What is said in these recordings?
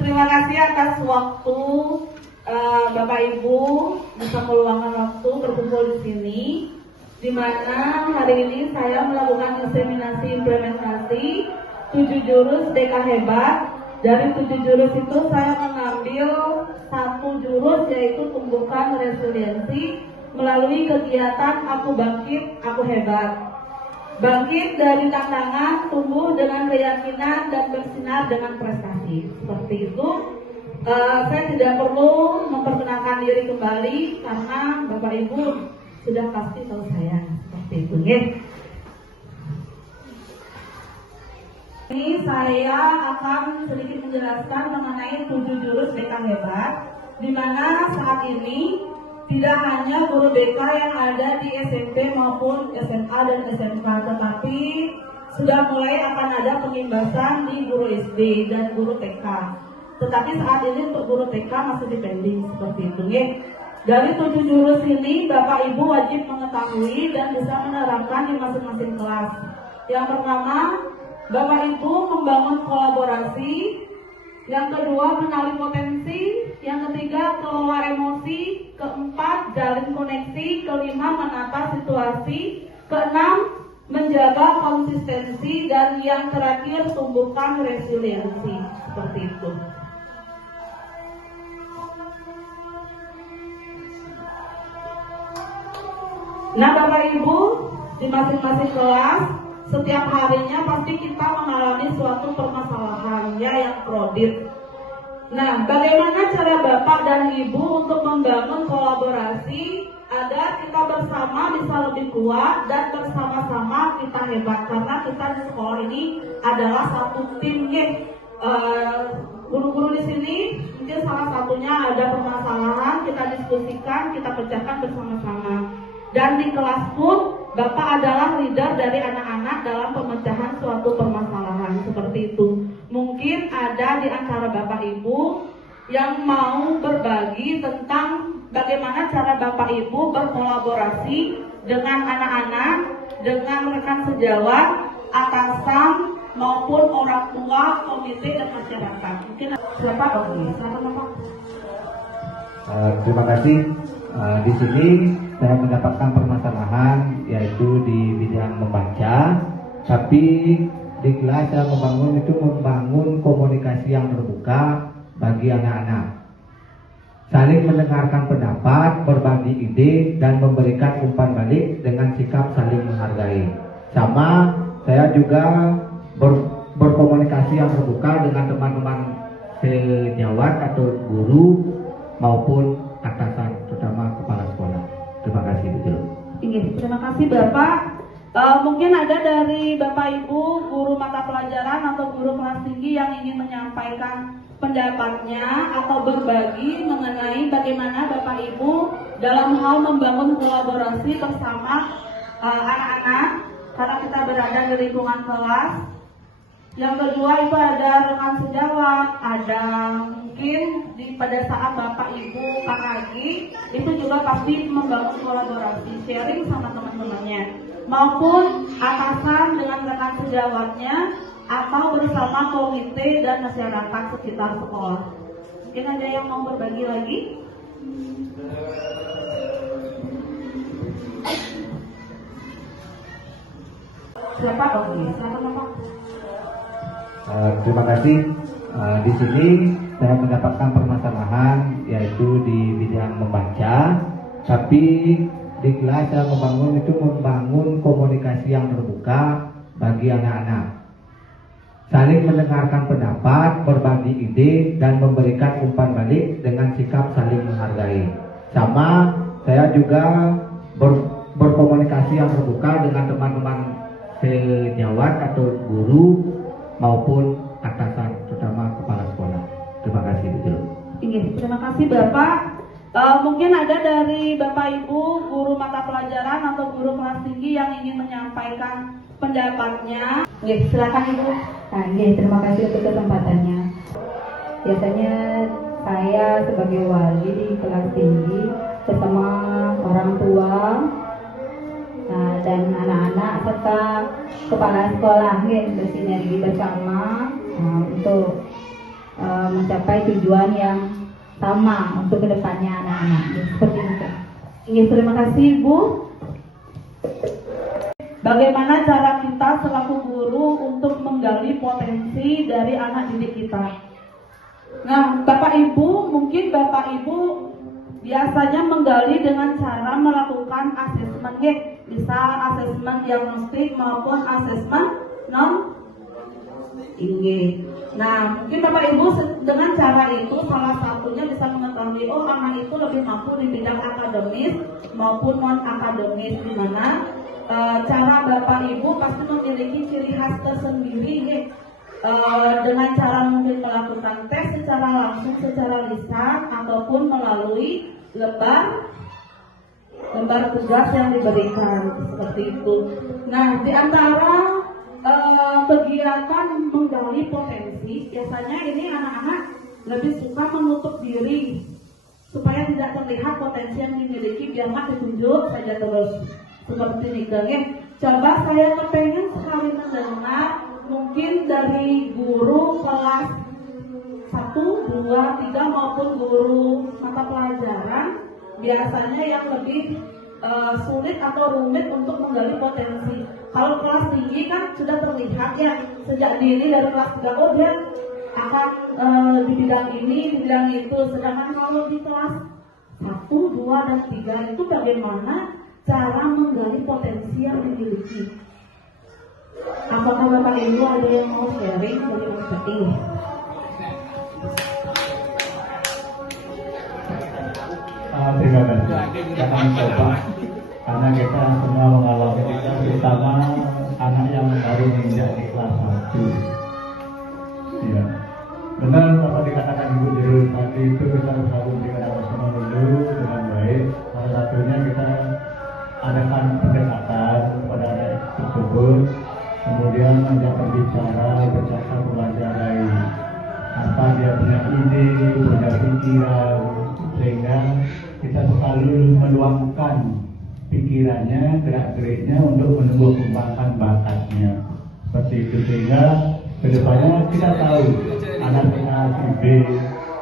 terima kasih atas waktu Bapak Ibu bisa meluangkan waktu berkumpul di sini, di mana hari ini saya melakukan inseminasi implementasi 7 jurus DK Hebat. Dari 7 jurus itu saya mengambil 1 jurus, yaitu tumbuhkan resiliensi melalui kegiatan Aku Bangkit, Aku Hebat. Bangkit dari tantangan, tumbuh dengan keyakinan, dan bersinar dengan prestasi. Seperti itu. Saya tidak perlu memperkenalkan diri kembali karena Bapak Ibu sudah pasti tahu saya. Seperti itu, ya. Ini saya akan sedikit menjelaskan mengenai 7 jurus BK Hebat, di mana saat ini tidak hanya guru BK yang ada di SMP maupun SMA dan SMK, tetapi sudah mulai akan ada pengimbasan di guru SD dan guru TK. Tetapi saat ini untuk guru TK masih di pending, seperti itu, ya. Dari 7 jurus ini Bapak Ibu wajib mengetahui dan bisa menerapkan di masing-masing kelas. Yang pertama, Bapak Ibu membangun kolaborasi. Yang kedua, mengenali potensi. Yang ketiga, kelola emosi. Keempat, jalin koneksi. Kelima, menata situasi. Keenam, menjaga konsistensi. Dan yang terakhir, tumbuhkan resiliensi. Seperti itu. Nah, Bapak Ibu, di masing-masing kelas, setiap harinya pasti kita mengalami suatu permasalahan yang krodit. Nah, bagaimana cara Bapak dan Ibu untuk membangun kolaborasi agar kita bersama bisa lebih kuat dan bersama-sama kita hebat? Karena kita di sekolah ini adalah satu tim, ya. Guru-guru di sini mungkin salah satunya ada permasalahan, kita diskusikan, kita pecahkan bersama-sama. Dan di kelas pun Bapak adalah leader dari anak-anak dalam pemecahan suatu permasalahan, seperti itu. Mungkin ada di antara Bapak Ibu yang mau berbagi tentang bagaimana cara Bapak Ibu berkolaborasi dengan anak-anak, dengan rekan sejawat, atasan, maupun orang tua, komite, dan masyarakat. Mungkin siapa? Oke, silakan Bapak. Terima kasih. Di sini saya mendapatkan permasalahan yaitu di bidang membaca, tapi di kelas saya membangun komunikasi yang terbuka bagi anak-anak, saling mendengarkan pendapat, berbagi ide, dan memberikan umpan balik dengan sikap saling menghargai. Sama saya juga berkomunikasi yang terbuka dengan teman-teman sejawat atau guru maupun atasan, terutama kepala sekolah. Terima kasih, betul. Terima kasih Bapak. Mungkin ada dari Bapak Ibu guru mata pelajaran atau guru kelas tinggi yang ingin menyampaikan pendapatnya atau berbagi mengenai bagaimana Bapak Ibu dalam hal membangun kolaborasi bersama anak-anak karena kita berada di lingkungan kelas. Yang kedua itu ada rekan sejawat, ada mungkin pada saat Bapak Ibu Kak Agi itu juga pasti membangun kolaborasi, sharing sama teman-temannya, maupun atasan dengan rekan sejawatnya atau bersama komite dan masyarakat sekitar sekolah. Mungkin ada yang mau berbagi lagi? Siapa? Oke, silakan Bapak. Terima kasih. Di sini saya mendapatkan permasalahan yaitu di bidang membaca, tapi di kelas saya membangun komunikasi yang terbuka bagi anak-anak, saling mendengarkan pendapat, berbagi ide, dan memberikan umpan balik dengan sikap saling menghargai. Sama saya juga berkomunikasi yang terbuka dengan teman-teman sejawat atau guru maupun atasan, terutama kepala sekolah. Terima kasih, betul. Terima kasih Bapak. Mungkin ada dari Bapak Ibu guru mata pelajaran atau guru kelas tinggi yang ingin menyampaikan pendapatnya. Silakan Ibu. Terima kasih untuk kesempatannya. Biasanya saya sebagai wali di kelas tinggi bersama orang tua dan anak-anak serta kepala sekolah bersinergi bersama untuk mencapai tujuan yang sama untuk kedepannya anak-anak. Seperti itu. Iya, terima kasih Ibu. Bagaimana cara kita selaku guru untuk menggali potensi dari anak didik kita? Nah, Bapak Ibu, mungkin Bapak Ibu biasanya menggali dengan cara melakukan asesmen, bisa asesmen diagnostik maupun asesmen non tinggi. Nah, mungkin Bapak Ibu dengan cara itu salah satunya bisa mengetahui anak itu lebih mampu di bidang akademis maupun non akademis, di mana cara Bapak Ibu pasti memiliki ciri khas tersendiri dengan cara mungkin melakukan tes secara langsung, secara lisan ataupun melalui lembar tugas yang diberikan seperti itu. Nah, di antara kegiatan menggali potensi, biasanya ini anak-anak lebih suka menutup diri supaya tidak terlihat potensi yang dimiliki, biar nggak ditunjuk saja terus seperti ini. Coba saya kepengen sekali mendengar mungkin dari guru kelas 1, 2, 3 maupun guru mata pelajaran biasanya yang lebih sulit atau rumit untuk menggali potensi. Kalau kelas tinggi kan sudah terlihat ya sejak dini dari kelas 3, dia akan di bidang ini, di bidang itu. Sedangkan kalau di kelas 1, 2, dan 3 itu bagaimana cara menggali potensi yang dimiliki? Apakah Bapak Ibu ada yang mau sharing dari Mas ini? Terima kasih. Kita mencoba karena kita semua mengalami kita, terutama anak yang baru menginjak di kelas 1. Ya, benar apa dikatakan Ibu Jero tadi, itu kita harus memberikan awasana dulu dengan baik. Salah satunya kita adakan pendekatan kepada anak tersebut, kemudian ajak berbicara, bercakap, mempelajari apa dia punya ide, punya pikiran, sehingga kita selalu meluangkan pikirannya, gerak-geriknya untuk menumbuh kembangkan bakatnya. Seperti itu, sehingga kedepannya kita tahu anak kita si B,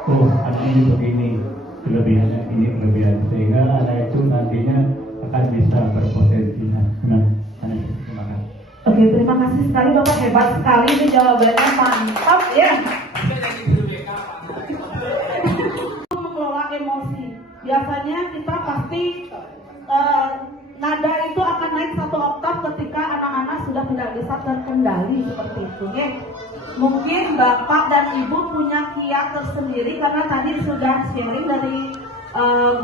anak ini begini, kelebihannya ini, kelebihan, sehingga anak itu nantinya akan bisa berpotensi. Nah, terima kasih. Oke, terima kasih sekali Bapak, hebat sekali, ini jawabannya mantap ya. Mengelola emosi, biasanya kita pasti nada itu akan naik 1 oktav ketika anak-anak sudah tidak bisa terkendali seperti itu. Mungkin Bapak dan Ibu punya kiat tersendiri karena tadi sudah sharing dari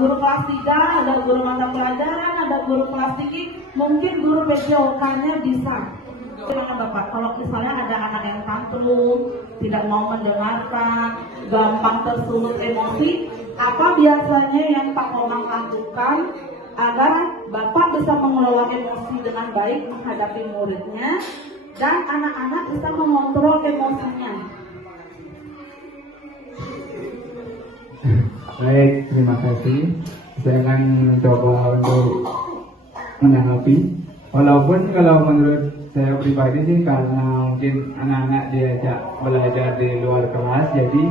guru kelas 3, ada guru mata pelajaran, ada guru kelas tinggi, mungkin guru PJOK-nya bisa. Gimana Bapak, kalau misalnya ada anak yang tantrum, tidak mau mendengarkan, gampang tersulut emosi, apa biasanya yang Pak Komang lakukan agar Bapak bisa mengelola emosi dengan baik menghadapi muridnya dan anak-anak bisa mengontrol emosinya? Baik, terima kasih. Saya akan mencoba untuk menanggapi. Walaupun kalau menurut saya pribadi sih, karena mungkin anak-anak diajak belajar di luar kelas, jadi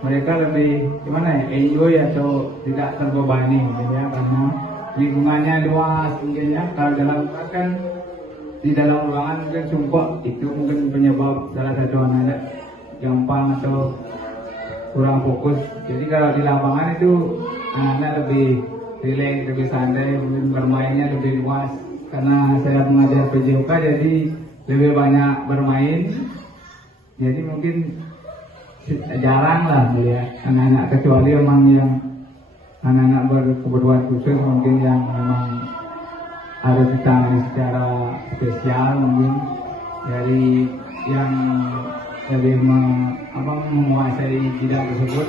mereka lebih gimana ya, enjoy atau tidak terbebani mungkin ya, karena lingkungannya luas mungkin ya. Kalau dalam kan di dalam ruangan mungkin sumpah, itu mungkin penyebab salah satu anak gampang atau kurang fokus. Jadi kalau di lapangan itu anak-anak lebih rileks, lebih santai, mungkin bermainnya lebih luas. Karena saya mengajar PJOK jadi lebih banyak bermain. Jadi mungkin jarang lah melihat anak-anak, kecuali memang yang anak-anak berkebutuhan khusus mungkin yang memang harus ditangani secara spesial, mungkin dari yang lebih menguasai bidang tersebut.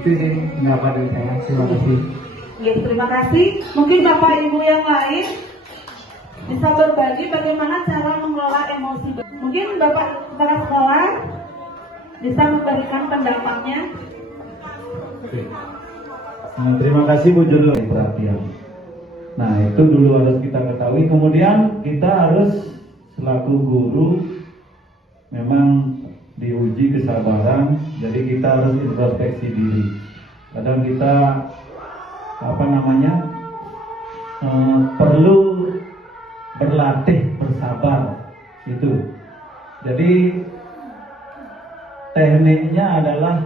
Itu sih pendapat dari saya. Terima kasih. Ya, terima kasih. Mungkin Bapak Ibu yang lain bisa berbagi bagaimana cara mengelola emosi. Mungkin Bapak kepala sekolah bisa memberikan pendapatnya. Oke. Nah, terima kasih Bu Jurlo perhatian. Nah, itu dulu harus kita ketahui. Kemudian kita harus selaku guru memang diuji kesabaran. Jadi kita harus introspeksi diri. Kadang kita perlu berlatih bersabar itu. Jadi tekniknya adalah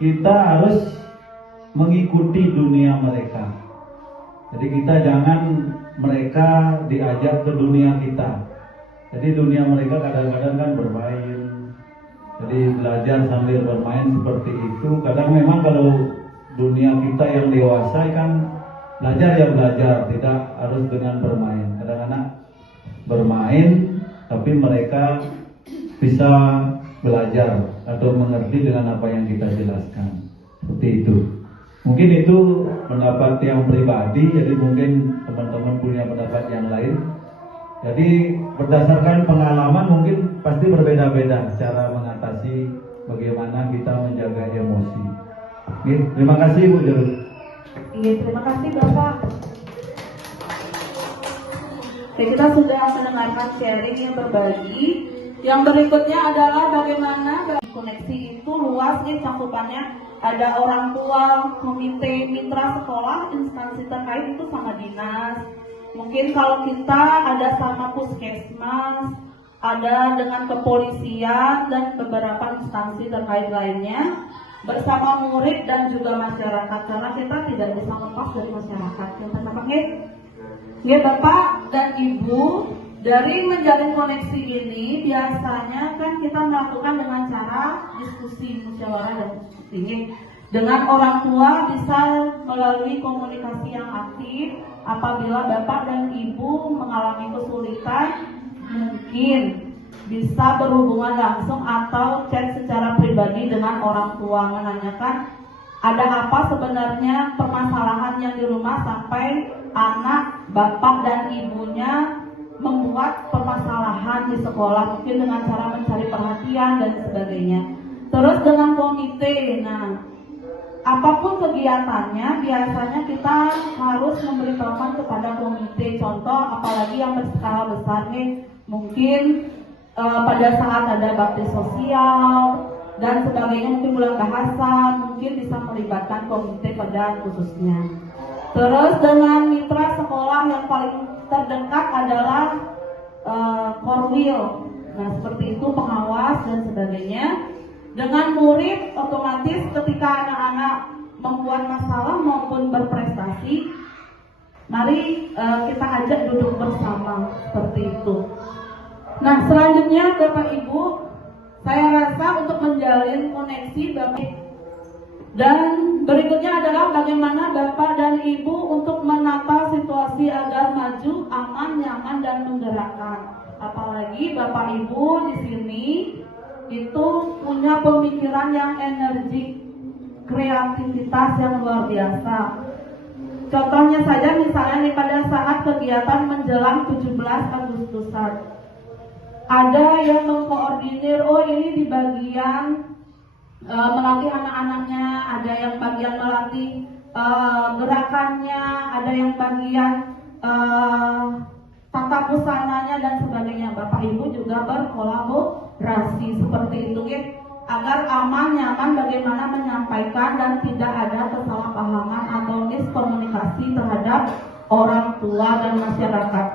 kita harus mengikuti dunia mereka. Jadi kita jangan mereka diajak ke dunia kita. Jadi dunia mereka kadang-kadang kan bermain. Jadi belajar sambil bermain seperti itu. Kadang memang kalau dunia kita yang dewasa kan belajar ya belajar, tidak harus dengan bermain. Kadang-kadang bermain tapi mereka bisa belajar atau mengerti dengan apa yang kita jelaskan. Seperti itu. Mungkin itu pendapat yang pribadi, jadi mungkin teman-teman punya pendapat yang lain. Jadi berdasarkan pengalaman mungkin pasti berbeda-beda cara mengatasi bagaimana kita menjaga emosi. Oke, terima kasih Bu Jero. Iya, terima kasih Bapak. Oke, kita sudah mendengarkan sharing yang berbagi. Yang berikutnya adalah bagaimana koneksi itu luas nih cakupannya. Ada orang tua, komite, mitra sekolah, instansi terkait itu sama dinas. Mungkin kalau kita ada sama puskesmas, ada dengan kepolisian dan beberapa instansi terkait lainnya, bersama murid dan juga masyarakat, karena kita tidak bisa lepas dari masyarakat. Yang pertama, Bapak dan Ibu, dari menjalin koneksi ini biasanya kan kita melakukan dengan cara diskusi, musyawarah dan diskusi. Dengan orang tua bisa melalui komunikasi yang aktif. Apabila Bapak dan Ibu mengalami kesulitan, mungkin bisa berhubungan langsung atau chat secara pribadi dengan orang tua, menanyakan ada apa sebenarnya permasalahan yang di rumah sampai anak, Bapak dan Ibunya membuat permasalahan di sekolah, mungkin dengan cara mencari perhatian dan sebagainya. Terus dengan komite, apapun kegiatannya biasanya kita harus memberitahukan kepada komite. Contoh, apalagi yang berskala besar nih, mungkin pada saat ada bakti sosial dan sebagainya, mungkin bulan bahasa, mungkin bisa melibatkan komite pada khususnya. Terus dengan mitra sekolah yang paling terdekat adalah korwil. Nah, seperti itu, pengawas dan sebagainya. Dengan murid, otomatis ketika anak-anak membuat masalah maupun berprestasi, mari kita ajak duduk bersama, seperti itu. Nah, selanjutnya Bapak Ibu, saya rasa untuk menjalin koneksi Bapak, dan berikutnya adalah bagaimana Bapak dan Ibu untuk menata situasi agar maju, aman, nyaman, dan menggerakkan. Apalagi Bapak Ibu di sini itu punya pemikiran yang energik, kreativitas yang luar biasa. Contohnya saja misalnya nih, pada saat kegiatan menjelang 17 Agustusan, ada yang mengkoordinir, oh ini di bagian melatih anak-anaknya, ada yang bagian melatih gerakannya, ada yang bagian tata busananya dan sebagainya. Bapak Ibu juga berkolaborasi seperti itu ya, agar aman, nyaman bagaimana menyampaikan dan tidak ada kesalahpahaman atau miskomunikasi terhadap orang tua dan masyarakat.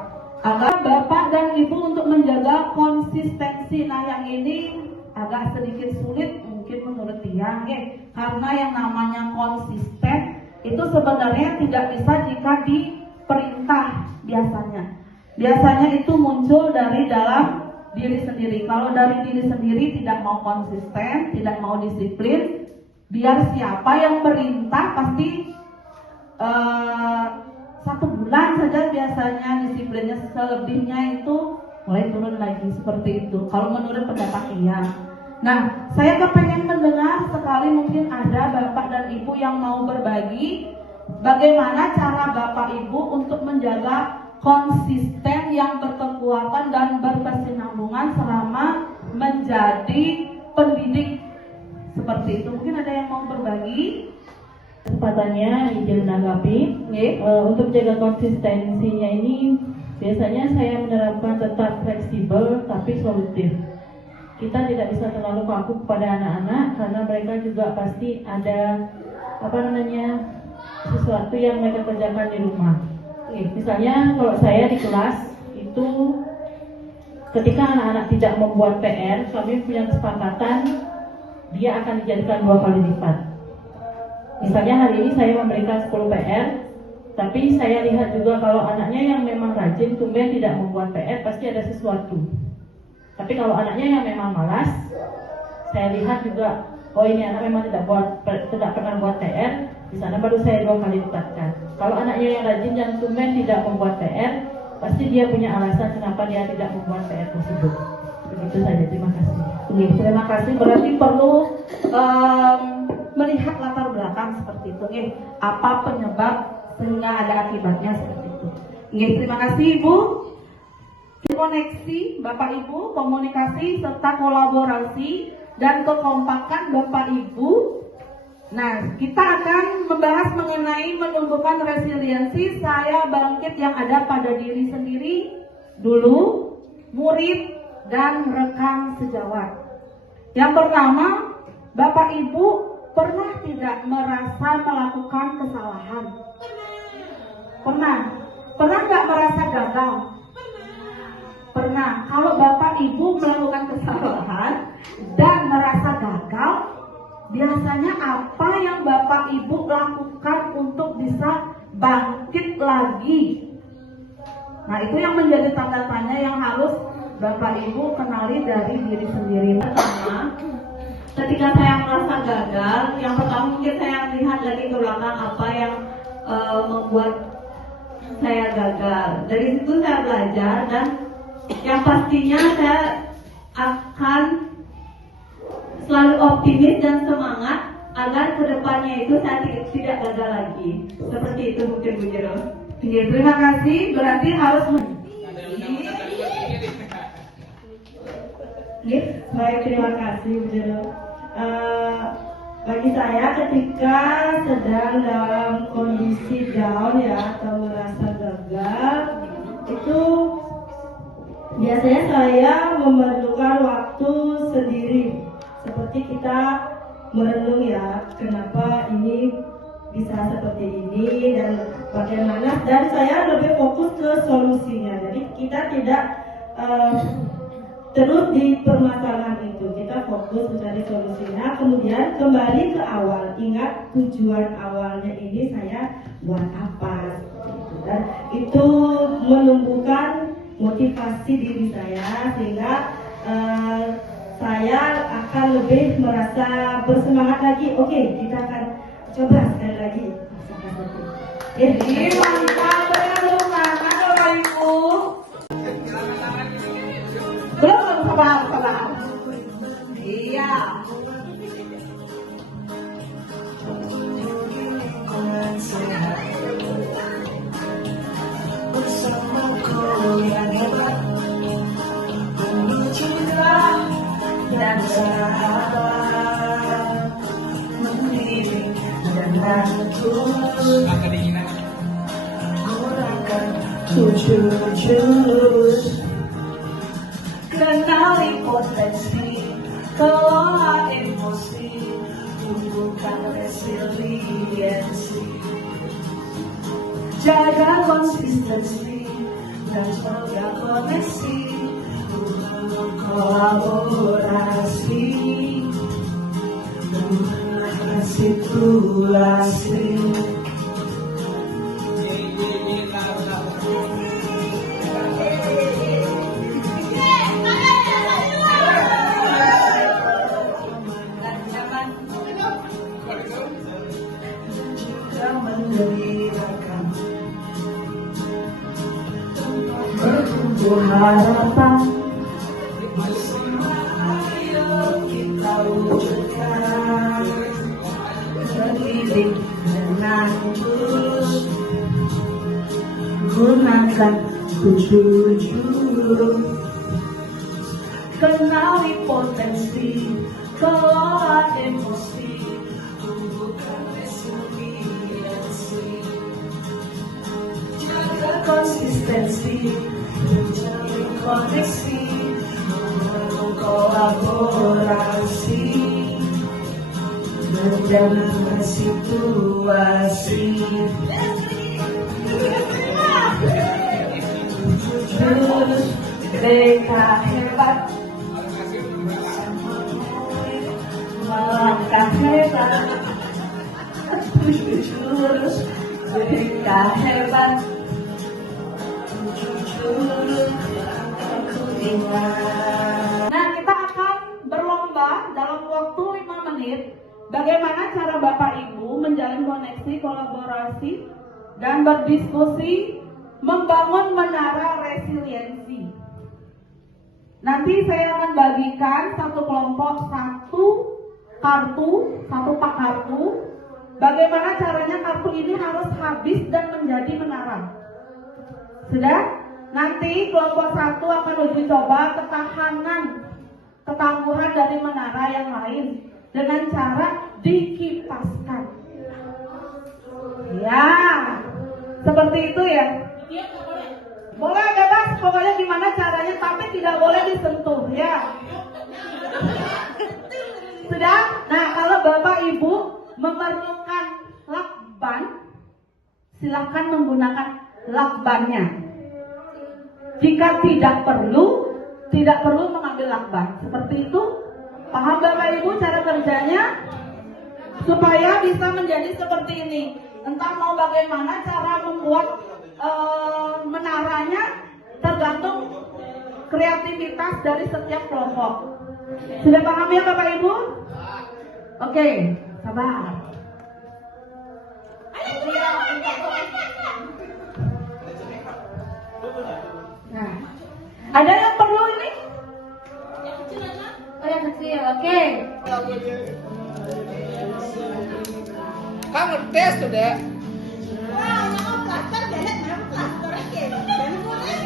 Agar Bapak dan Ibu untuk menjaga konsistensi. Nah, yang ini agak sedikit sulit mungkin menurut Tiang ya, karena yang namanya konsisten itu sebenarnya tidak bisa jika diperintah biasanya. Biasanya itu muncul dari dalam diri sendiri. Kalau dari diri sendiri tidak mau konsisten, tidak mau disiplin, biar siapa yang perintah pasti 1 bulan saja biasanya disiplinnya, selebihnya itu mulai turun lagi seperti itu. Kalau menurut pendapat Tiang. Nah, saya kepengen mendengar sekali, mungkin ada Bapak dan Ibu yang mau berbagi bagaimana cara Bapak Ibu untuk menjaga konsisten yang berkekuatan dan berkesinambungan selama menjadi pendidik seperti itu. Mungkin ada yang mau berbagi? Kesempatannya izin menanggapi. Untuk jaga konsistensinya ini biasanya saya menerapkan tetap fleksibel tapi solutif. kita tidak bisa terlalu kaku kepada anak-anak karena mereka juga pasti ada sesuatu yang mereka kerjakan di rumah. Misalnya kalau saya di kelas itu ketika anak-anak tidak membuat PR, kami punya kesepakatan dia akan dijadikan 2 kali lipat. Misalnya hari ini saya memberikan 10 PR, tapi saya lihat juga kalau anaknya yang memang rajin, tumben tidak membuat PR, pasti ada sesuatu. Tapi kalau anaknya yang memang malas, saya lihat juga, oh ini anak memang tidak pernah buat PR, di sana baru saya 2 kali lipatkan. Kalau anaknya yang rajin yang tumben tidak membuat PR, pasti dia punya alasan kenapa dia tidak membuat PR tersebut. Begitu saja, terima kasih. Terima kasih. Berarti perlu melihat latar belakang seperti itu. Apa penyebab sehingga ada akibatnya seperti itu. Terima kasih Ibu. Koneksi Bapak Ibu, komunikasi serta kolaborasi dan kekompakan Bapak Ibu. Nah, kita akan membahas mengenai menumbuhkan resiliensi saya bangkit yang ada pada diri sendiri dulu, murid dan rekan sejawat. Yang pertama, Bapak Ibu pernah tidak merasa melakukan kesalahan? Pernah? Pernah nggak merasa gagal? Pernah. Kalau Bapak Ibu melakukan kesalahan dan merasa gagal, biasanya apa yang Bapak Ibu lakukan untuk bisa bangkit lagi? Nah, itu yang menjadi tanda tanya yang harus Bapak Ibu kenali dari diri sendiri. Pertama, ketika saya merasa gagal, yang pertama mungkin saya lihat lagi ke belakang apa yang membuat saya gagal. Dari situ saya belajar dan yang pastinya saya akan selalu optimis dan semangat agar kedepannya itu saya tidak gagal lagi. Seperti itu mungkin Bu Jero. Terima kasih. Berarti harus Baik, terima kasih Bu Jero. Bagi saya ketika sedang dalam kondisi down ya atau merasa gagal, itu biasanya saya memerlukan waktu sendiri. Seperti kita merenung ya, kenapa ini bisa seperti ini dan bagaimana, dan saya lebih fokus ke solusinya. Jadi kita tidak terus di permasalahan itu, kita fokus mencari solusinya, kemudian kembali ke awal, ingat tujuan awalnya ini saya buat apa, dan itu menumbuhkan motivasi diri saya sehingga saya akan lebih merasa bersemangat lagi. Oke, kita akan coba sekali lagi. mantap, berikan tepuk tangan Bapak Ibu. Belum sabar. Iya. Bersamaku yang hebat, penuh cinta dan sahabat, mendidik dengan tulus, gunakan 7 jurus. Kenali potensi, kelola emosi, tumbuhkan resiliensi, jaga konsistensi dan jaga koneksi, kolaborasi dan situasi. Harapan ayo kita wujudkan, terdidik dengan tulus, gunakan 7 jurus, kenali potensi, kelola emosi, tumbuhkan resiliensi, jaga konsistensi, menjalin koneksi, membangun kolaborasi. kolaborasi menjaga situasi. Terus mereka hebat, melangkah hebat. Terus mereka hebat. Nah, kita akan berlomba dalam waktu 5 menit. Bagaimana cara Bapak Ibu menjalin koneksi, kolaborasi, dan berdiskusi membangun menara resiliensi. Nanti saya akan bagikan satu kelompok satu pak kartu. Bagaimana caranya kartu ini harus habis dan menjadi menara. Sudah? Nanti kelompok satu akan uji coba ketangguhan dari menara yang lain dengan cara dikipaskan. Ya, seperti itu ya. Boleh bebas, pokoknya gimana caranya, tapi tidak boleh disentuh ya. Sudah? Nah, kalau Bapak Ibu memerlukan lakban, silakan menggunakan lakbannya. Jika tidak perlu mengambil lakban. Seperti itu. Paham Bapak Ibu cara kerjanya? Supaya bisa menjadi seperti ini. Entah mau bagaimana cara membuat menaranya, tergantung kreativitas dari setiap kelompok. Sudah paham ya Bapak Ibu? Oke, sabar. Nah, ada yang perlu ini? Yang kecil aja? Oh, yang kecil, oke. Kamu tes sudah. Wow, nama plaster belet, nama plaster ke. Jadi boleh.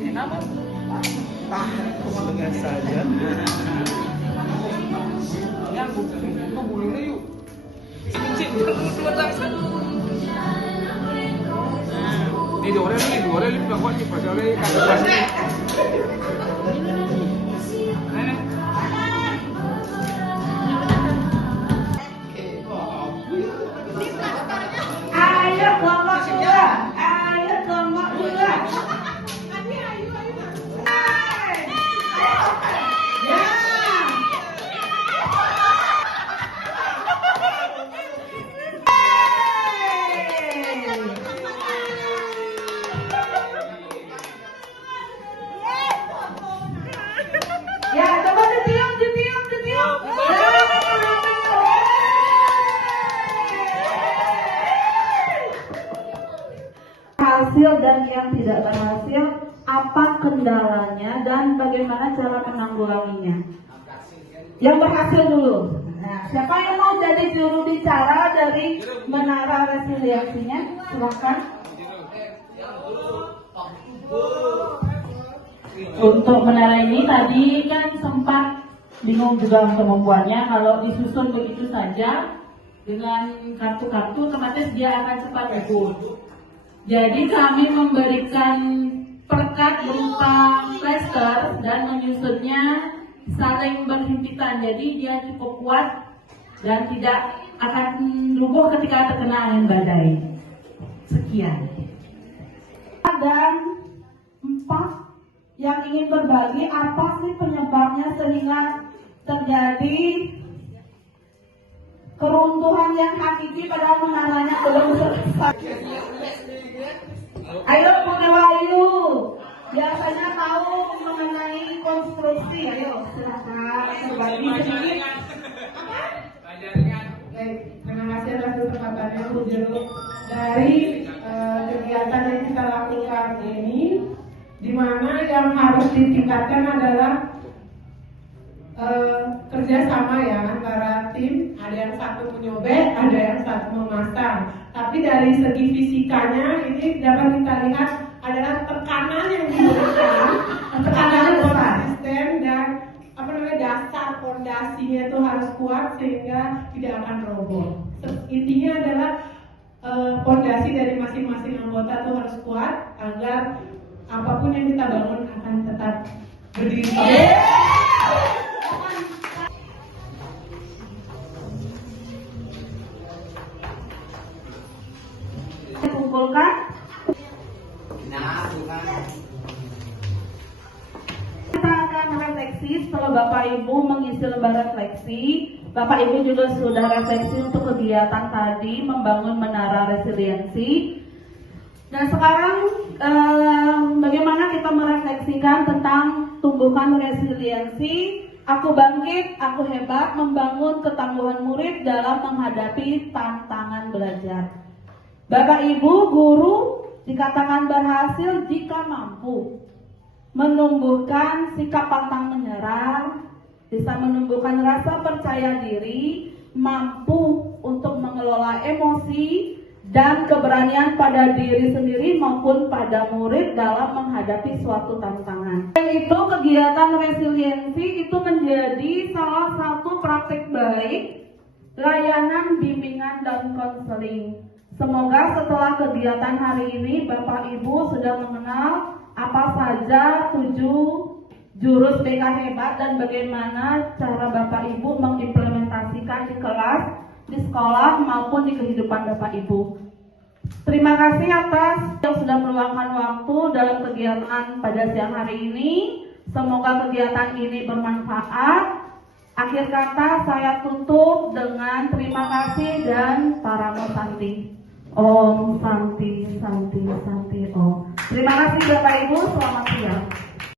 Kenapa? Cuma dengan saja. Yang bukan bulunya yuk. Cincin keluar langsung. Di dua orang ini bakal di pasal ini kata Ayo kelompok dua, ayo kelompok dua. Ya, coba ditiup. Berhasil dan yang tidak berhasil, apa kendalanya dan bagaimana cara menanggulanginya. Yang berhasil dulu. Nah, siapa yang mau jadi juru bicara dari menara resiliensinya? Silakan. Untuk menara ini tadi kan sempat bingung juga untuk membuatnya. Kalau disusun begitu saja dengan kartu-kartu, otomatis dia akan cepat gugur. Jadi kami memberikan perekat berupa plester dan menyusunnya saling berhimpitan. Jadi dia cukup kuat dan tidak akan rubuh ketika terkena angin badai. Sekian. Dan 4 yang ingin berbagi apa sih penyebabnya sehingga terjadi keruntuhan yang hakiki padahal menaranya belum selesai. Ayo Bunda Wahyu, biasanya tahu mengenai konstruksi. Ayo silakan berbagi sedikit. Baik, terima kasih atas kesempatannya Bu Jero. Dari kegiatan yang kita lakukan ini, di mana yang harus ditingkatkan adalah kerjasama ya antara tim. Ada yang satu menyobek, ada yang satu memasang. Tapi dari segi fisikanya ini dapat kita lihat adalah tekanan yang diberikan, tekanan konsisten dan dasar fondasinya itu harus kuat sehingga tidak akan roboh. Intinya adalah fondasi dari masing-masing anggota Berdiri. Kumpulkan. Kita akan refleksi setelah Bapak Ibu mengisi lembar refleksi. Bapak Ibu juga sudah refleksi untuk kegiatan tadi membangun menara resiliensi. Dan sekarang bagaimana kita merefleksikan tentang tumbuhkan resiliensi. Aku bangkit, aku hebat, membangun ketangguhan murid dalam menghadapi tantangan belajar. Bapak Ibu guru dikatakan berhasil jika mampu menumbuhkan sikap pantang menyerah, bisa menumbuhkan rasa percaya diri, mampu untuk mengelola emosi dan keberanian pada diri sendiri maupun pada murid dalam menghadapi suatu tantangan. Selain itu, kegiatan resiliensi itu menjadi salah satu praktik baik layanan bimbingan dan konseling. Semoga setelah kegiatan hari ini Bapak Ibu sudah mengenal apa saja 7 jurus BK hebat dan bagaimana cara Bapak Ibu mengimplementasikan di kelas, di sekolah maupun di kehidupan Bapak Ibu. Terima kasih atas yang sudah meluangkan waktu dalam kegiatan pada siang hari ini. Semoga kegiatan ini bermanfaat. Akhir kata saya tutup dengan terima kasih dan Paramo Santi. Om Santi Santi Santi Om. Terima kasih Bapak Ibu, selamat siang.